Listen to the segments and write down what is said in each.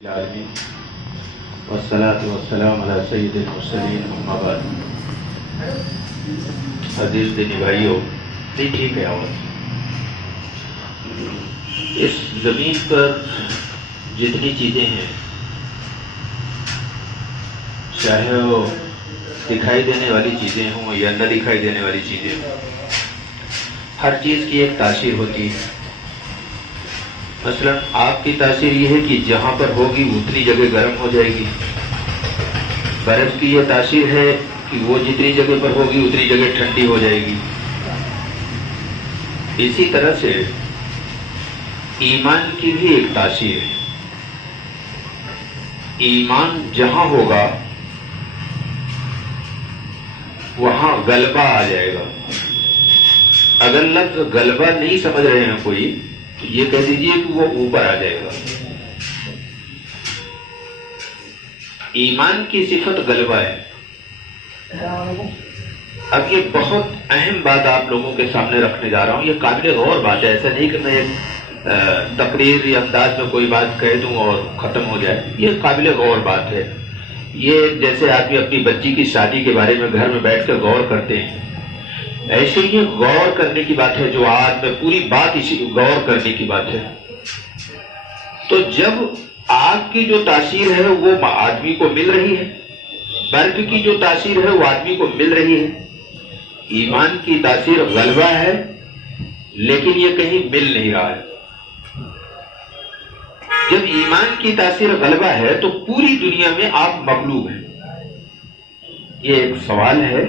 العالمین والصلاة والسلام علی سید المرسلین اما بعد. عزیز دینی بھائیو، نہیں ٹھیک ہے آواز. اس زمین پر جتنی چیزیں ہیں، چاہے وہ دکھائی دینے والی چیزیں ہوں یا نہ دکھائی دینے والی چیزیں ہوں، ہر چیز کی ایک تاثیر ہوتی ہے. مثلا آپ کی تاثیر یہ ہے کہ جہاں پر ہوگی اتنی جگہ گرم ہو جائے گی. برف کی یہ تاثیر ہے کہ وہ جتنی جگہ پر ہوگی اتنی جگہ ٹھنڈی ہو جائے گی. اسی طرح سے ایمان کی بھی ایک تاثیر ہے. ایمان جہاں ہوگا وہاں غلبہ آ جائے گا. اگر لفظ غلبہ نہیں سمجھ رہے ہیں کوئی تو یہ کہہ دیجئے کہ وہ اوپر آ جائے گا. ایمان کی صفت غلبہ ہے. اب یہ بہت اہم بات آپ لوگوں کے سامنے رکھنے جا رہا ہوں. یہ قابل غور بات ہے. ایسا نہیں کہ میں تقریر یا انداز میں کوئی بات کہہ دوں اور ختم ہو جائے. یہ قابل غور بات ہے. یہ جیسے آدمی اپنی بچی کی شادی کے بارے میں گھر میں بیٹھ کر غور کرتے ہیں، ایسے یہ غور کرنے کی بات ہے. جو آج میں پوری بات اسی غور کرنے کی بات ہے. تو جب آگ کی جو تاثیر ہے وہ آدمی کو مل رہی ہے، برف کی جو تاثیر ہے وہ آدمی کو مل رہی ہے. ایمان کی تاثیر غلبہ ہے، لیکن یہ کہیں مل نہیں رہا ہے. جب ایمان کی تاثیر غلبہ ہے تو پوری دنیا میں آپ مغلوب ہیں. یہ ایک سوال ہے،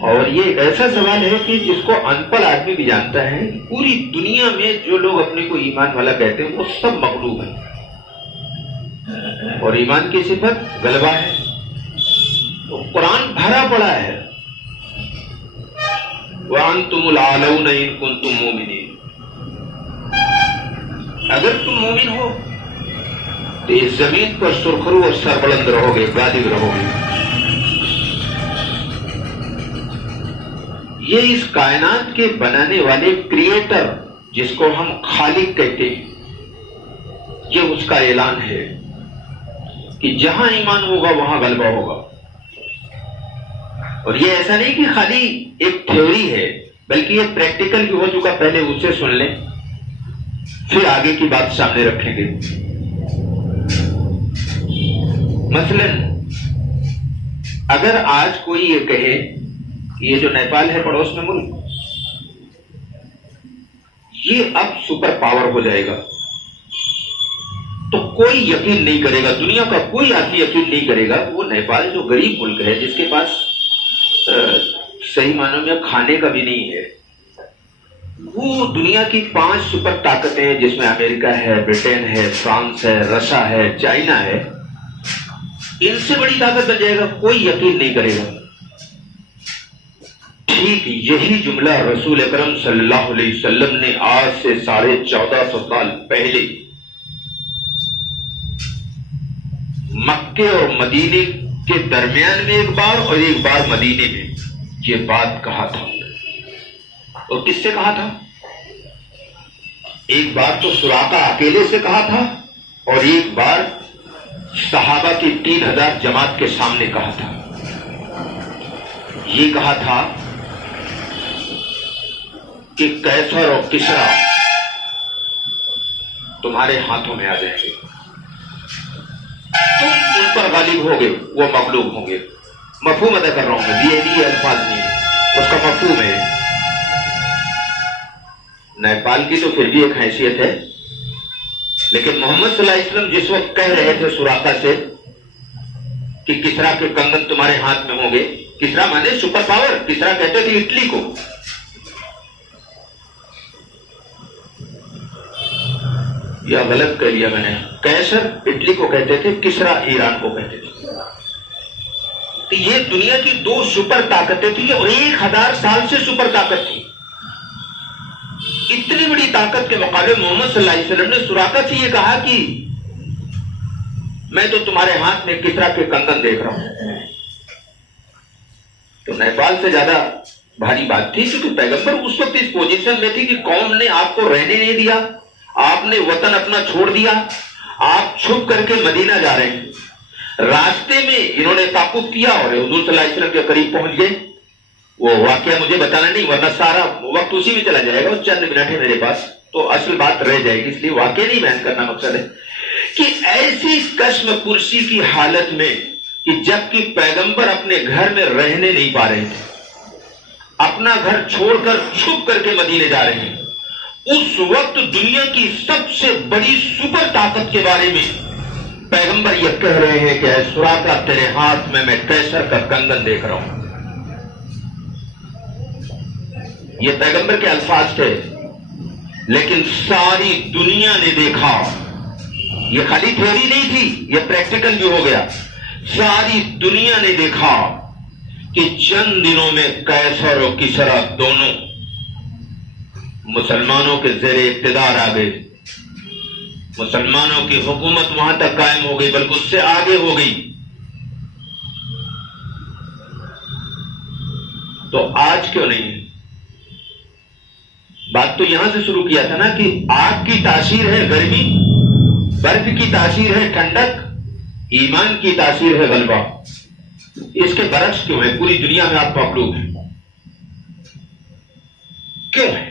اور یہ ایک ایسا سوال ہے کہ جس کو ان پڑھ آدمی بھی جانتا ہے. پوری دنیا میں جو لوگ اپنے کو ایمان والا کہتے ہیں وہ سب مغلوب ہیں، اور ایمان کی صفت غلبہ ہے. تو قرآن بھرا پڑا ہے وَأَنْتُمُ الْأَعْلَوْنَ إِن كُنتُم مُؤْمِنِينَ. اگر تم مومن ہو تو اس زمین پر سرخرو اور سربلند رہو گے، غالب رہو گے. یہ اس کائنات کے بنانے والے کریٹر جس کو ہم خالق کہتے ہیں، یہ اس کا اعلان ہے کہ جہاں ایمان ہوگا وہاں غلبہ ہوگا. اور یہ ایسا نہیں کہ خالی ایک تھیوری ہے، بلکہ یہ پریکٹیکل بھی ہو چکا. پہلے اسے سن لیں، پھر آگے کی بات سامنے رکھیں گے. مثلا اگر آج کوئی یہ کہے کہ یہ جو نیپال ہے پڑوس میں ملک، یہ اب سپر پاور ہو جائے گا، تو کوئی یقین نہیں کرے گا. دنیا کا کوئی آدمی یقین نہیں کرے گا. وہ نیپال جو غریب ملک ہے، جس کے پاس صحیح معنوں میں کھانے کا بھی نہیں ہے، وہ دنیا کی 5 سپر طاقتیں ہیں جس میں امریکہ ہے، برٹین ہے، فرانس ہے، رشیا ہے، چائنا ہے، ان سے بڑی طاقت بن جائے گا. کوئی یقین نہیں کرے گا. ٹھیک یہی جملہ رسول اکرم صلی اللہ علیہ وسلم نے آج سے 1450 سال پہلے مکے اور مدینے کے درمیان میں ایک بار اور ایک بار مدینے میں یہ بات کہا تھا. اور کس سے کہا تھا؟ ایک بار تو سراقہ اکیلے سے کہا تھا، اور ایک بار صحابہ کی 3000 جماعت کے سامنے کہا تھا. یہ کہا تھا کہ کیسر اور کسرا تمہارے ہاتھوں میں آ جائیں گے، تم ان پر غالب ہوگے، وہ مغلوب ہوں گے. مفہوم ادا کر رہا ہوں میں، یہ الفاظ نہیں ہے، اس کا مفہوم ہے. نیپال کی تو پھر بھی ایک حیثیت ہے، لیکن محمد صلی اللہ علیہ وسلم جس وقت کہہ رہے تھے سراقہ سے کہ کسرا کے کنگن تمہارے ہاتھ میں ہوں گے. کسرا مانے سپر پاور. کسرا کہتے تھے اٹلی کو. یا غلط کہہ لیا میں نے، کیسر اٹلی کو کہتے تھے، کسرا ایران کو کہتے تھے. تو یہ دنیا کی 2 سپر طاقتیں تھیں، اور 1000 سال سے سپر طاقت تھی. اتنی بڑی طاقت کے مقابلے محمد صلی اللہ علیہ وسلم نے سراقہ سے یہ کہا کہ میں تو تمہارے ہاتھ میں کسرا کے کنگن دیکھ رہا ہوں. تو نیپال سے زیادہ بھاری بات تھی، کیونکہ پیغمبر اس وقت اس پوزیشن میں تھی کہ قوم نے آپ کو رہنے نہیں دیا، آپ نے وطن اپنا چھوڑ دیا، آپ چھپ کر کے مدینہ جا رہے ہیں، راستے میں انہوں نے تعاقب کیا اور حضور صلی اللہ علیہ وسلم کے قریب پہنچ گئے. وہ واقعہ مجھے بتانا نہیں ورنہ سارا وقت اسی میں چلا جائے گا، چند منٹ ہے میرے پاس تو اصل بات رہ جائے گی، اس لیے واقعہ نہیں بیان کرنا مقصد ہے کہ ایسی کشم پرسی کی حالت میں کہ جب کہ پیغمبر اپنے گھر میں رہنے نہیں پا رہے تھے، اپنا گھر چھوڑ کر چھپ کر کے مدینے جا رہے ہیں، اس وقت دنیا کی سب سے بڑی سپر طاقت کے بارے میں پیغمبر یہ کہہ رہے ہیں کہ اے سراقہ تیرے ہاتھ میں کیسر کا کنگن دیکھ رہا ہوں. یہ پیغمبر کے الفاظ تھے، لیکن ساری دنیا نے دیکھا. یہ خالی تھیوری نہیں تھی، یہ پریکٹیکل بھی ہو گیا. ساری دنیا نے دیکھا کہ چند دنوں میں قیصر و کسریٰ دونوں مسلمانوں کے زیر اقتدار آ گئے. مسلمانوں کی حکومت وہاں تک قائم ہو گئی بلکہ اس سے آگے ہو گئی. تو آج کیوں نہیں؟ بات تو یہاں سے شروع کیا تھا نا کہ آگ کی تاثیر ہے گرمی، برف کی تاثیر ہے ٹھنڈک، ایمان کی تاثیر ہے غلبہ. اس کے برعکس کیوں ہے؟ پوری دنیا میں آپ مغلوب ہیں، کیوں ہے؟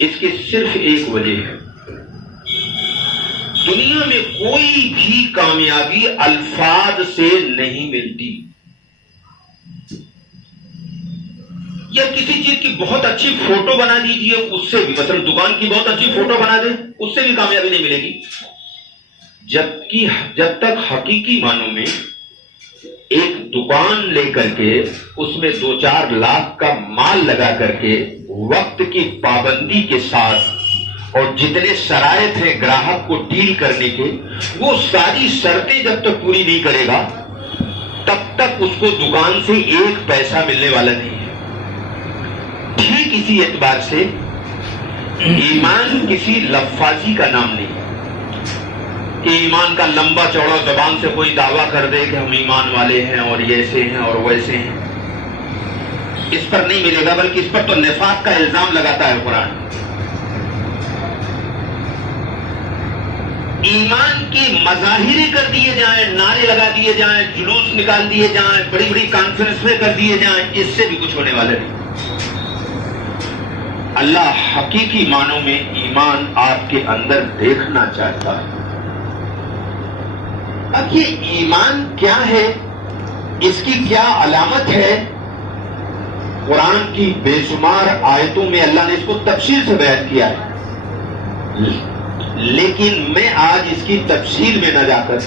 اس کی صرف ایک وجہ ہے، دنیا میں کوئی بھی کامیابی الفاظ سے نہیں ملتی. یا کسی چیز کی بہت اچھی فوٹو بنا دیجیے، اس سے بھی، مثلا دکان کی بہت اچھی فوٹو بنا دیں، اس سے بھی کامیابی نہیں ملے گی. جب تک حقیقی معنوں میں ایک دکان لے کر کے اس میں 2-4 لاکھ کا مال لگا کر کے وقت کی پابندی کے ساتھ اور جتنے شرائط ہیں گراہک کو ڈیل کرنے کے، وہ ساری شرطیں جب تک پوری نہیں کرے گا تب تک اس کو دکان سے ایک پیسہ ملنے والا نہیں ہے. ٹھیک اسی اعتبار سے ایمان کسی لفاظی کا نام نہیں کہ ایمان کا لمبا چوڑا زبان سے کوئی دعویٰ کر دے کہ ہم ایمان والے ہیں اور یہ ایسے ہیں اور ویسے ہیں. اس پر نہیں ملے گا، بلکہ اس پر تو نفاق کا الزام لگاتا ہے قرآن. ایمان کی مظاہرے کر دیے جائیں، نعرے لگا دیے جائیں، جلوس نکال دیے جائیں، بڑی بڑی کانفرنس میں کر دیے جائیں، اس سے بھی کچھ ہونے والا نہیں. اللہ حقیقی معنوں میں ایمان آپ کے اندر دیکھنا چاہتا ہے. اب یہ ایمان کیا ہے، اس کی کیا علامت ہے؟ قرآن کی بے شمار آیتوں میں اللہ نے اس کو تفصیل سے بیان کیا ہے، لیکن میں آج اس کی تفصیل میں نہ جا کر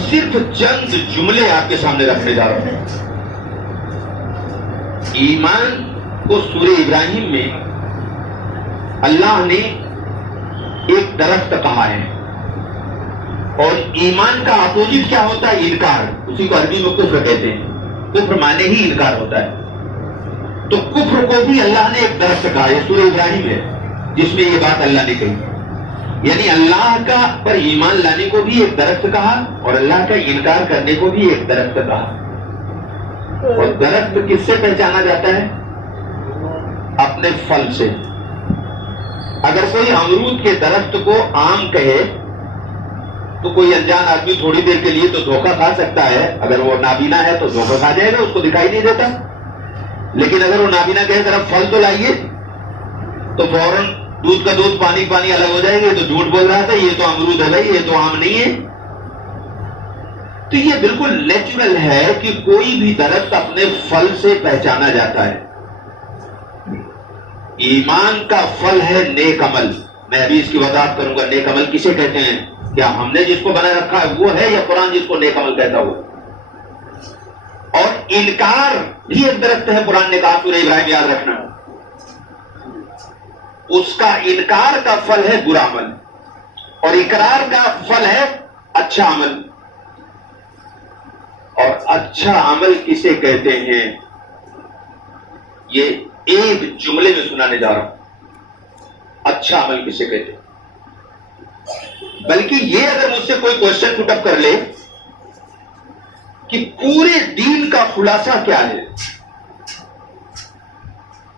صرف چند جملے آپ کے سامنے رکھنے جا رہا ہوں. ایمان کو سورہ ابراہیم میں اللہ نے ایک درخت کہا ہے، اور ایمان کا اپوزٹ کیا ہوتا ہے؟ انکار. اسی کو عربی میں کفر کہتے ہیں. کفر معنی ہی انکار ہوتا ہے. تو کفر کو بھی اللہ نے ایک درخت کہا ہے، سورہ ابراہیم ہے جس میں یہ بات اللہ نے کہی. یعنی اللہ کا پر ایمان لانے کو بھی ایک درخت کہا اور اللہ کا انکار کرنے کو بھی ایک درخت کہا. اور درخت کس سے پہچانا جاتا ہے؟ اپنے پھل سے. اگر کوئی امرود کے درخت کو آم کہے تو کوئی انجان آدمی تھوڑی دیر کے لیے تو دھوکہ کھا سکتا ہے. اگر وہ نابینا ہے تو دھوکہ کھا جائے گا، اس کو دکھائی نہیں دیتا. لیکن اگر وہ نابینا کہے ذرا پھل تو لائیے تو فوراً دودھ کا دودھ پانی پانی الگ ہو جائے گا. تو جھوٹ بول رہا تھا، یہ تو امرود ہے بھائی، یہ تو آم نہیں ہے. تو یہ بالکل نیچرل ہے کہ کوئی بھی درخت اپنے پھل سے پہچانا جاتا ہے. ایمان کا پھل ہے نیک عمل. میں ابھی اس کی وضاحت کروں گا نیک عمل کسے کہتے ہیں. کیا ہم نے جس کو بنا رکھا ہے وہ ہے، یا قرآن جس کو نیک عمل کہتا ہو؟ اور انکار بھی ایک درخت ہے، قرآن نے کہا سورہ ابراہیم، یاد رکھنا. اس کا انکار کا پھل ہے برا عمل، اور اقرار کا پھل ہے اچھا عمل. اور اچھا عمل کسے کہتے ہیں یہ ایک جملے میں سنانے جا رہا ہوں. اچھا عمل کسے کہتے ہیں؟ بلکہ یہ اگر مجھ سے کوئی کوشچن پٹ اپ کر لے کہ پورے دین کا خلاصہ کیا ہے،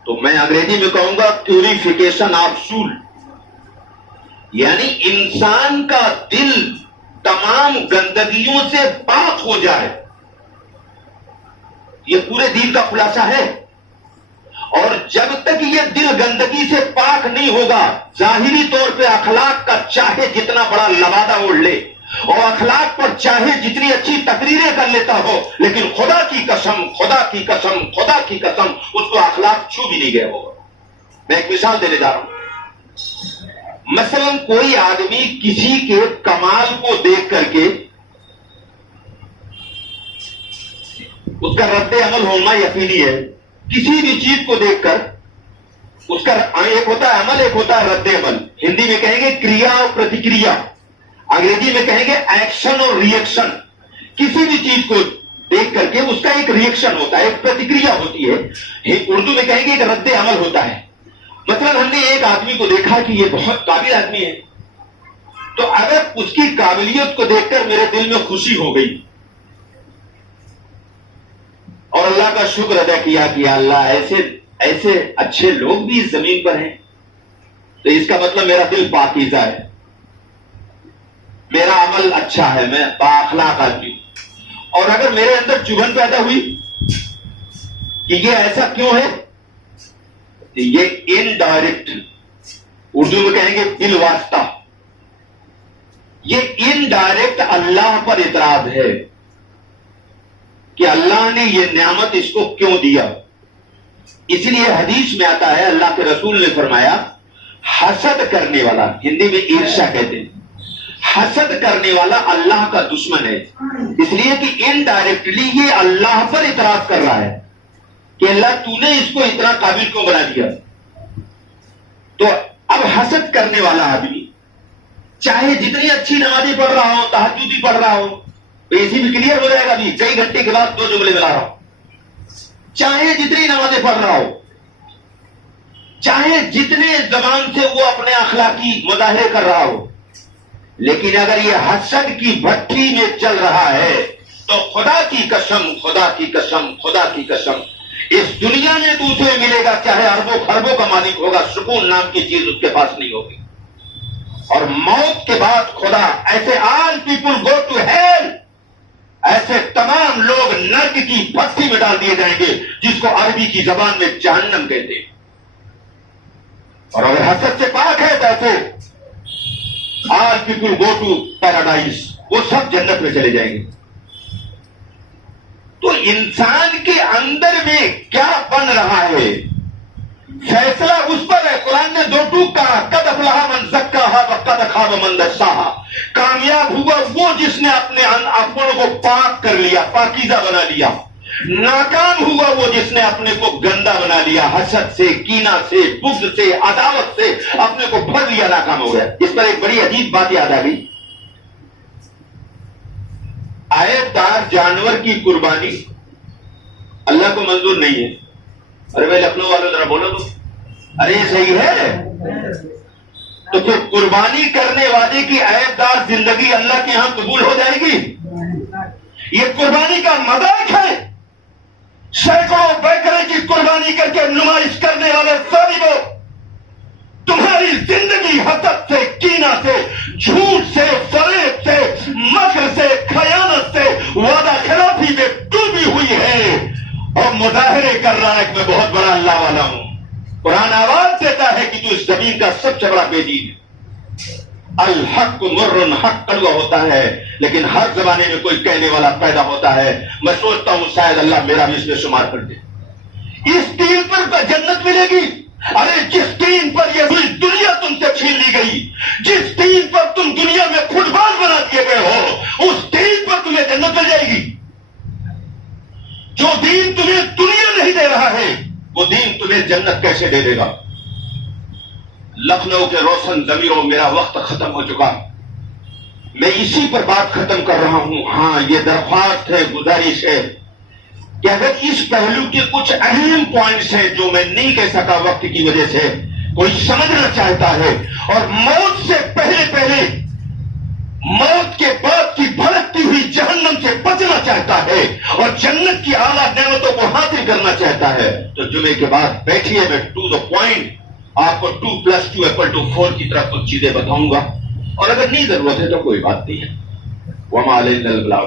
تو میں انگریزی میں کہوں گا پیوریفیکیشن آف سول. یعنی انسان کا دل تمام گندگیوں سے پاک ہو جائے، یہ پورے دین کا خلاصہ ہے۔ اور جب تک یہ دل گندگی سے پاک نہیں ہوگا، ظاہری طور پہ اخلاق کا چاہے جتنا بڑا لبادہ اوڑھ لے اور اخلاق پر چاہے جتنی اچھی تقریریں کر لیتا ہو، لیکن خدا کی قسم خدا کی قسم خدا کی قسم اس کو اخلاق چھو بھی نہیں گیا ہوگا۔ میں ایک مثال دینے جا رہا ہوں۔ مثلا کوئی آدمی کسی کے کمال کو دیکھ کر کے اس کا رد عمل ہونا یقینی ہے۔ کسی بھی چیز کو دیکھ کر اس کا ایک ہوتا ہے عمل، ایک ہوتا ہے رد عمل۔ ہندی میں کہیں گے کریا اور پرتیکریا، انگریزی میں کہیں گے ایکشن اور ری ایکشن۔ کسی بھی چیز کو دیکھ کر کے اس کا ایک ری ایکشن ہوتا ہے، ایک پرتیکریا ہوتی ہے۔ اردو میں کہیں گے ایک رد عمل ہوتا ہے۔ مثلا ہم نے ایک آدمی کو دیکھا کہ یہ بہت قابل آدمی ہے، تو اگر اس کی قابلیت کو دیکھ کر میرے دل میں خوشی ہو گئی اور اللہ کا شکر ادا کیا کہ اللہ ایسے اچھے لوگ بھی اس زمین پر ہیں، تو اس کا مطلب میرا دل پاکیزہ ہے، میرا عمل اچھا ہے، میں بااخلاق آدمی ہوں۔ اور اگر میرے اندر چبھن پیدا ہوئی کہ یہ ایسا کیوں ہے، یہ انڈائریکٹ، اردو میں کہیں گے بالواسطہ، یہ انڈائریکٹ اللہ پر اعتراض ہے کہ اللہ نے یہ نعمت اس کو کیوں دیا۔ اس لیے حدیث میں آتا ہے، اللہ کے رسول نے فرمایا حسد کرنے والا، ہندی میں عرشا کہتے ہیں، حسد کرنے والا اللہ کا دشمن ہے۔ اس لیے کہ انڈائریکٹلی یہ اللہ پر اعتراض کر رہا ہے کہ اللہ تو نے اس کو اتنا قابل کیوں بنا دیا۔ تو اب حسد کرنے والا آدمی چاہے جتنی اچھی نمازیں پڑھ رہا ہو، تہجد بھی پڑھ رہا ہو، تو اسی بھی کلیئر ہو جائے گا، بھی کئی گھنٹے کے بعد 2 جملے ملا رہا ہوں، چاہے جتنی نمازیں پڑھ رہا ہو، چاہے جتنے زبان سے وہ اپنے اخلاقی مظاہرے کر رہا ہو، لیکن اگر یہ حسد کی بھٹی میں چل رہا ہے تو خدا کی قسم خدا کی قسم خدا کی قسم اس دنیا میں دوسرے ملے گا، چاہے اربوں خربوں کا مالک ہوگا، سکون نام کی چیز اس کے پاس نہیں ہوگی۔ اور موت کے بعد خدا ایسے all people go to hell, ایسے تمام لوگ نرک کی بھٹی میں ڈال دیے جائیں گے، جس کو عربی کی زبان میں جہنم کہتے ہیں۔ اور اگر حسد سے پاک ہے تو ایسے all people go to paradise, وہ سب جنت میں چلے جائیں گے۔ تو انسان کے اندر میں کیا بن رہا ہے، فیصلہ اس پر ہے۔ قرآن نے 2 ٹوک کہا، قد افلح من زکاھا وقد خاب من دساھا۔ کامیاب ہوا وہ جس نے اپنے اپنوں کو پاک کر لیا، پاکیزہ بنا لیا۔ ناکام ہوا وہ جس نے اپنے کو گندا بنا لیا، حسد سے، کینہ سے، بغض سے، عداوت سے اپنے کو بھر لیا، ناکام ہو گیا۔ اس پر ایک بڑی عجیب بات یاد آ گئی۔ عیب دار جانور کی قربانی اللہ کو منظور نہیں ہے۔ ارے بھائی لکھنؤ والوں ذرا بولو تو، ارے یہ صحیح ہے؟ تو پھر قربانی کرنے والے کی عیب دار زندگی اللہ کے ہاں قبول ہو جائے گی؟ یہ قربانی کا مذاق ہے۔ سینکڑوں بیکرے کی قربانی کر کے نمائش کرنے والے ظالموں، تمہاری زندگی حسد سے، کینہ سے، جھوٹ سے، فریب سے، مکر سے، خیانت سے، وعدہ خلافی میں ڈوبی ہوئی ہے، اور مظاہرے کر رہا ہے کہ میں بہت بڑا اللہ والا ہوں۔ قرآن آواز دیتا ہے کہ تو اس زمین کا سب سے بڑا بے دین ہے۔ الحق مر، حق کڑوا ہوتا ہے، لیکن ہر زمانے میں کوئی کہنے والا پیدا ہوتا ہے۔ میں سوچتا ہوں شاید اللہ میرا بھی اس میں شمار کر دے۔ اس دین پر جنت ملے گی؟ ارے جس دین پر یہ پوری دنیا تم سے چھین لی گئی، جس دین پر تم دنیا میں فٹ بال بنا دیے گئے ہو، اس دین پر تمہیں جنت مل جائے گی۔ جو دین تمہیں دنیا نہیں دے رہا ہے، وہ دین تمہیں جنت کیسے دے دے گا؟ لکھنؤ کے روشن ضمیروں، میرا وقت ختم ہو چکا، میں اسی پر بات ختم کر رہا ہوں۔ ہاں، یہ درخواست ہے، گزارش ہے کہ اگر اس پہلو کے کچھ اہم پوائنٹس ہیں جو میں نہیں کہہ سکا وقت کی وجہ سے، کوئی سمجھنا چاہتا ہے اور موت سے پہلے موت کے بعد کی بھڑکتی ہوئی جہنم سے بچنا چاہتا ہے اور جنت کی اعلیٰ نعمتوں کو حاصل کرنا چاہتا ہے، تو جمعے کے بعد بیٹھیے، میں ٹو دا پوائنٹ آپ کو 2 + 2 = 4 کی طرف کچھ چیزیں بتاؤں گا، اور اگر نہیں ضرورت ہے تو کوئی بات نہیں ہے. وما علینا البلاغ.